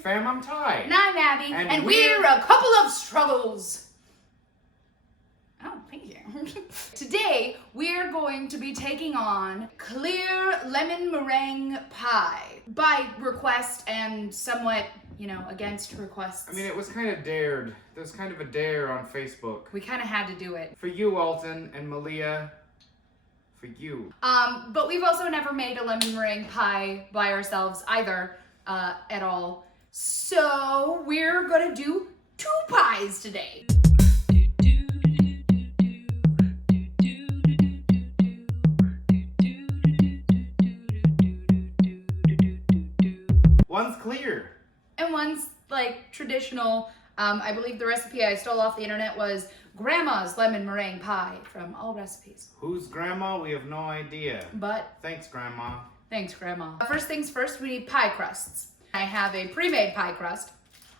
fam, I'm Ty. And I'm Abby. And we're a couple of struggles. Oh, thank you. Today, we're going to be taking on clear lemon meringue pie. By request and somewhat, against requests. I mean, it was kind of dared. There was kind of a dare on Facebook. We kind of had to do it. For you, Alton and Malia. For you. But we've also never made a lemon meringue pie by ourselves either, at all. So we're gonna do 2 pies today. One's clear. And one's like traditional. I believe the recipe I stole off the internet was Grandma's lemon meringue pie from All Recipes. Who's Grandma? We have no idea. But thanks, Grandma. Thanks, Grandma. First things first, we need pie crusts. I have a pre-made pie crust,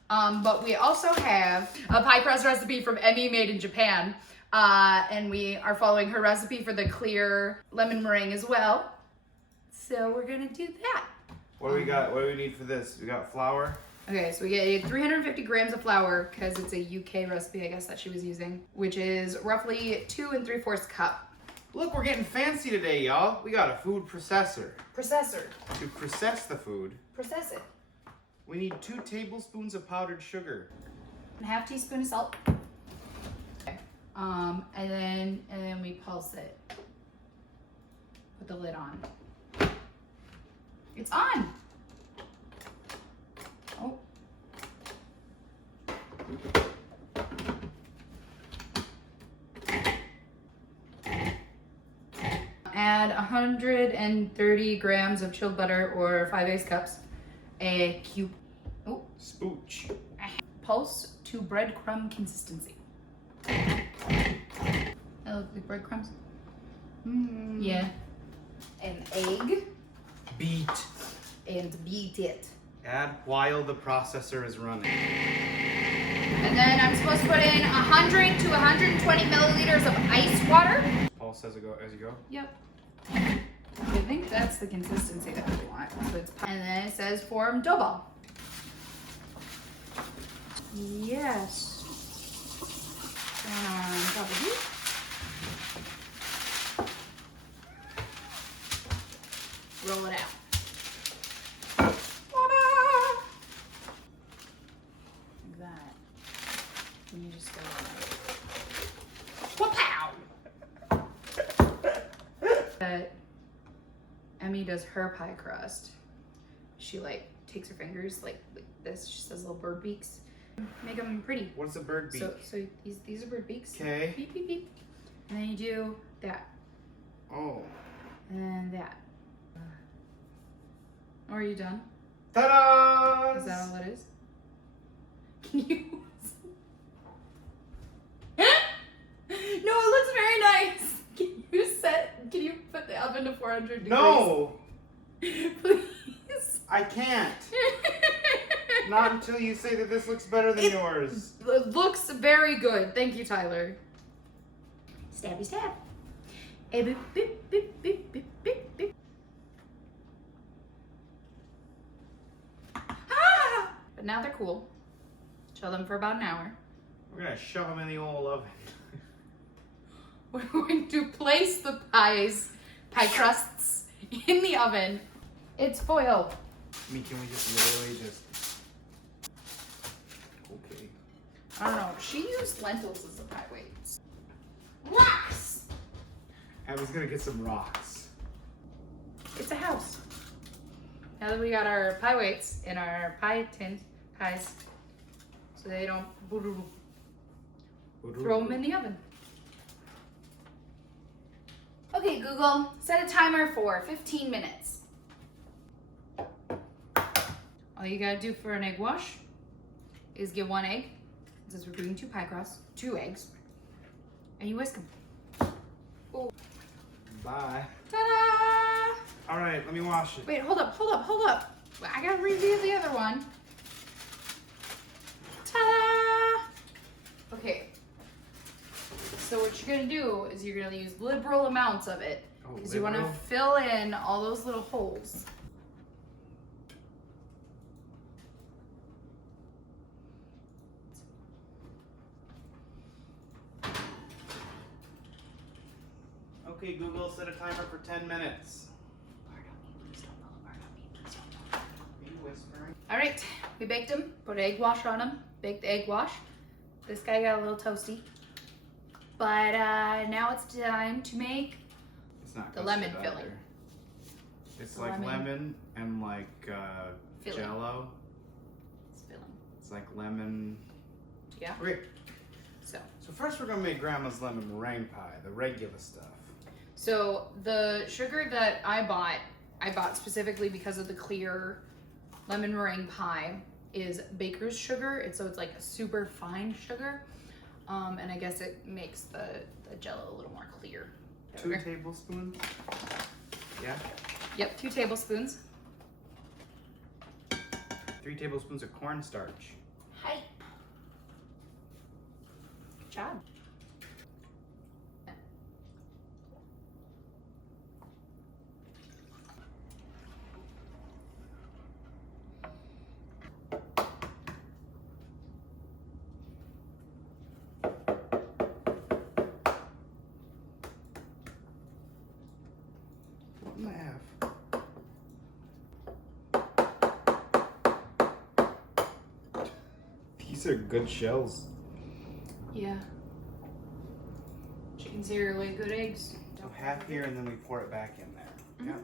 but we also have a pie crust recipe from Emmy made in Japan, and we are following her recipe for the clear lemon meringue as well. So we're gonna do that. What do we got? What do we need for this? We got flour. Okay, so we get 350 grams of flour because it's a UK recipe, I guess, that she was using, which is roughly 2 3/4 cup. Look, we're getting fancy today, y'all. We got a food processor. Processor. To process the food, Process it. we need 2 tablespoons of powdered sugar. And 1/2 teaspoon of salt. Okay. And then we pulse it. Put the lid on. It's on. Oh. Add 130 grams of chilled butter or 5/8 cups. A cube. Oh. Spooch. Pulse to breadcrumb consistency. That look like breadcrumbs? Yeah. An egg. Beat. And beat it. Add while the processor is running. And then I'm supposed to put in 100 to 120 milliliters of ice water. Pulse as you go. Yep. I think that's the consistency that we want. So it's, and then it says form dough ball. Yes. On top of it. Roll it out. Ta-da! Like that. And you just go that Emmy does her pie crust. She takes her fingers like this. She does little bird beaks. Make them pretty. What's a bird beak? So these are bird beaks. Okay. Beep beep beep. And then you do that. Oh. And that. Oh, are you done? Ta-da! Is that all it is? Can you? No, it looks very nice. Can you put the oven to 400 degrees? No! Please. I can't. Not until you say that this looks better than yours. It looks very good. Thank you, Tyler. Stabby stab. Hey, beep, beep, beep, beep, beep, beep, beep. Ah! But now they're cool. Chill them for about an hour. We're gonna shove them in the old oven. We're going to place the pie crusts in the oven. It's foil. I mean, can we just literally just... Okay. I don't know. She used lentils as the pie weights. Rocks! Abby's gonna get some rocks. It's a house. Now that we got our pie weights in our pie tins, pies, so they don't throw them in the oven. Okay, Google, set a timer for 15 minutes. All you gotta do for an egg wash is get 1 egg, since we're doing 2 pie crusts, 2 eggs, and you whisk them. Oh. Bye. Ta-da! All right, let me wash it. Wait, hold up. I gotta review the other one. Ta-da! Okay. So what you're gonna do is you're gonna use liberal amounts of it because you want to fill in all those little holes. Okay, Google, set a timer for 10 minutes. Are you whispering? All right, we baked them, put egg wash on them, baked the egg wash. This guy got a little toasty. But now it's time to make It's not the lemon custard filling. either. It's The like lemon lemon and like filling. Jello. It's filling. It's like lemon. Yeah. Okay. So First we're gonna make Grandma's lemon meringue pie, the regular stuff. So the sugar that I bought specifically because of the clear lemon meringue pie is baker's sugar. So it's like a super fine sugar. And I guess it makes the Jello a little more clear. 2 tablespoons. Yeah. Yep, 2 tablespoons. 3 tablespoons of cornstarch. Hi. Good job. What in the F? These are good shells. Yeah. Chicken cereal lay good eggs. So half here and then we pour it back in there. Mhm. Yeah.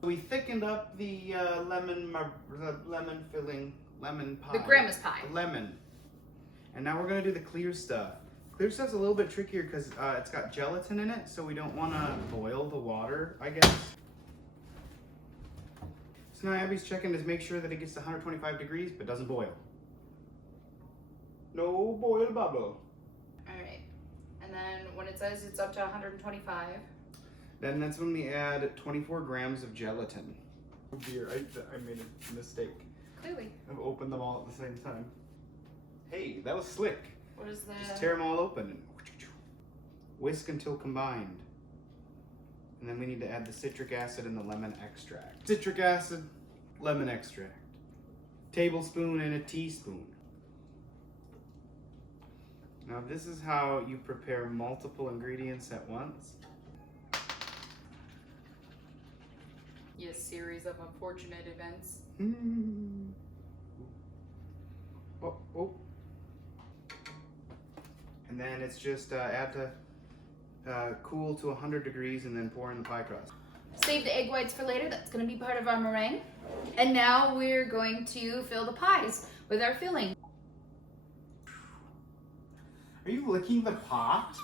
We thickened up the lemon filling, lemon pie. The grandma's pie. Lemon. And now we're gonna do the clear stuff. Clear stuff's a little bit trickier because it's got gelatin in it, so we don't want to boil the water, I guess. So now Abby's checking to make sure that it gets to 125 degrees but doesn't boil. No boil bubble. Alright. And then when it says it's up to 125. Then that's when we add 24 grams of gelatin. Oh dear, I made a mistake. Clearly. I've opened them all at the same time. Hey, that was slick. What is the... Just tear them all open and whisk until combined. And then we need to add the citric acid and the lemon extract. Citric acid, lemon extract. Tablespoon and a teaspoon. Now this is how you prepare multiple ingredients at once. Yes, series of unfortunate events. Oh, oh. And then it's just add to cool to 100 degrees and then pour in the pie crust. Save the egg whites for later. That's going to be part of our meringue. And now we're going to fill the pies with our filling. Are you licking the pot?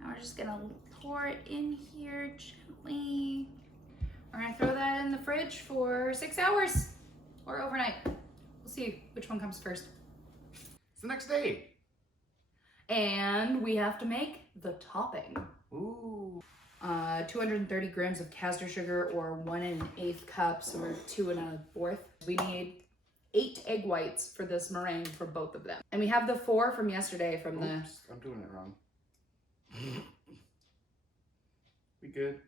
Now we're just going to pour it in here gently. We're going to throw that in the fridge for 6 hours or overnight. We'll see which one comes first. It's the next day. And we have to make the topping. Ooh. 230 grams of caster sugar or 1 1/8 cups or 2 1/4. We need 8 egg whites for this meringue for both of them. And we have the 4 from yesterday from the... Oops, I'm doing it wrong. We good?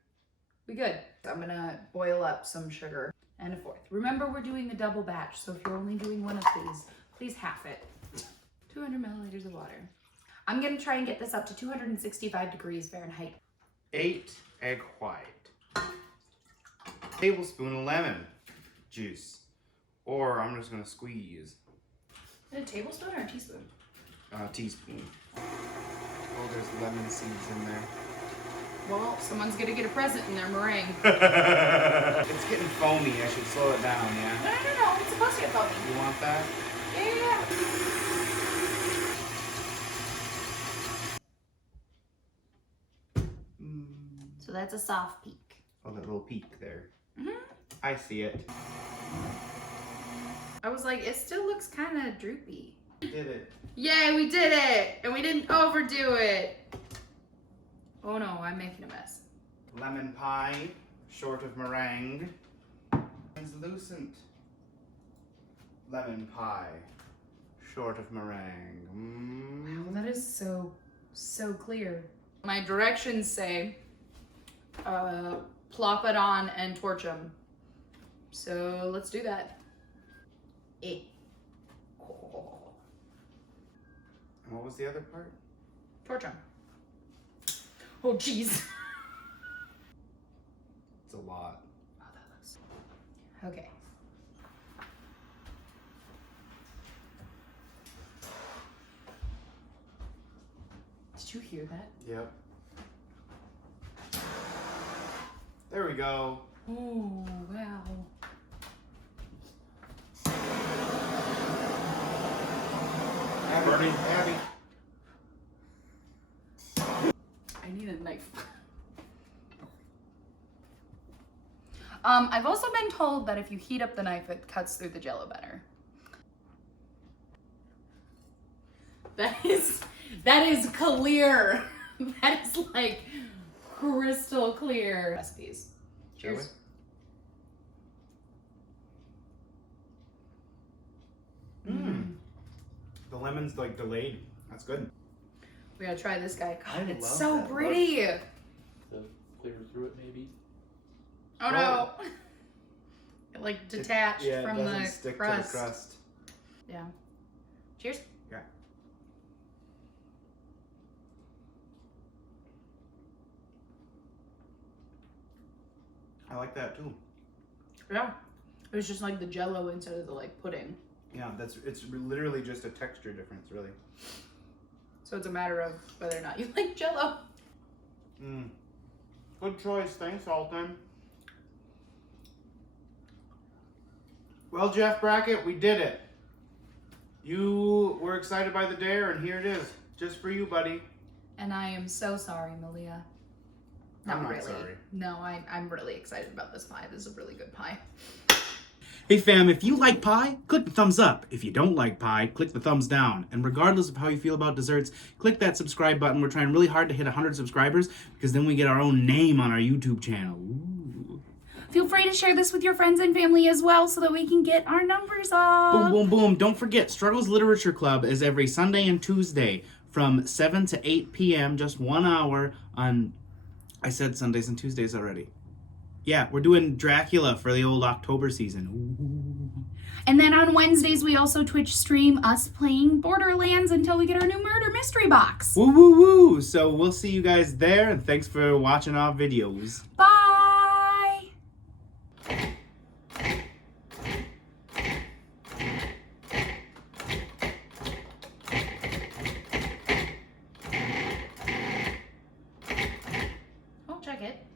We good. I'm gonna boil up some sugar and a 4th. Remember, we're doing the double batch, so if you're only doing one of these, please half it. 200 milliliters of water. I'm gonna try and get this up to 265 degrees Fahrenheit. 8 egg white. Tablespoon of lemon juice. Or I'm just gonna squeeze. Is it a tablespoon or a teaspoon? Teaspoon. Oh, there's lemon seeds in there. Well, someone's gonna get a present in their meringue. It's getting foamy. I should slow it down, yeah? No. It's supposed to get foamy. You want that? Yeah. So that's a soft peak. Oh, that little peak there. Mm-hmm. I see it. I was like, it still looks kind of droopy. We did it. Yay, we did it! And we didn't overdo it. Oh no, I'm making a mess. Lemon pie, short of meringue. Translucent. Lemon pie, short of meringue. Wow, that is so clear. My directions say, plop it on and torch them. So let's do that. Oh. And what was the other part? Torch 'em. Oh, jeez. It's a lot. Oh, that looks... Okay. Did you hear that? Yep. There we go. Oh, wow. Abby, Abby. I need a knife. I've also been told that if you heat up the knife, it cuts through the Jell-O better. That is clear. That is like crystal clear. Recipes. Cheers. The lemon's like delayed. That's good. We gotta try this guy. God, I it's love so that pretty. The flavor through it, maybe. Oh no. It like detached from it doesn't the stick crust. to the crust. Yeah. Cheers. Yeah. I like that too. Yeah. It was just like the Jell-O instead of the like pudding. Yeah, it's literally just a texture difference, really. So it's a matter of whether or not you like Jell-O. Good choice. Thanks, Alton. Well, Jeff Brackett, we did it. You were excited by the dare, and here it is. Just for you, buddy. And I am so sorry, Malia. I'm not really. sorry. No, I'm really excited about this pie. This is a really good pie. Hey fam, if you like pie, click the thumbs up. If you don't like pie, click the thumbs down. And regardless of how you feel about desserts, click that subscribe button. We're trying really hard to hit 100 subscribers because then we get our own name on our YouTube channel. Ooh. Feel free to share this with your friends and family as well so that we can get our numbers up. Boom, boom, boom. Don't forget, Struggles Literature Club is every Sunday and Tuesday from 7 to 8 p.m., just 1 hour on... I said Sundays and Tuesdays already. Yeah, we're doing Dracula for the old October season. Ooh. And then on Wednesdays, we also Twitch stream us playing Borderlands until we get our new murder mystery box. Woo, woo, woo. So we'll see you guys there, and thanks for watching our videos. Bye! Oh, check it.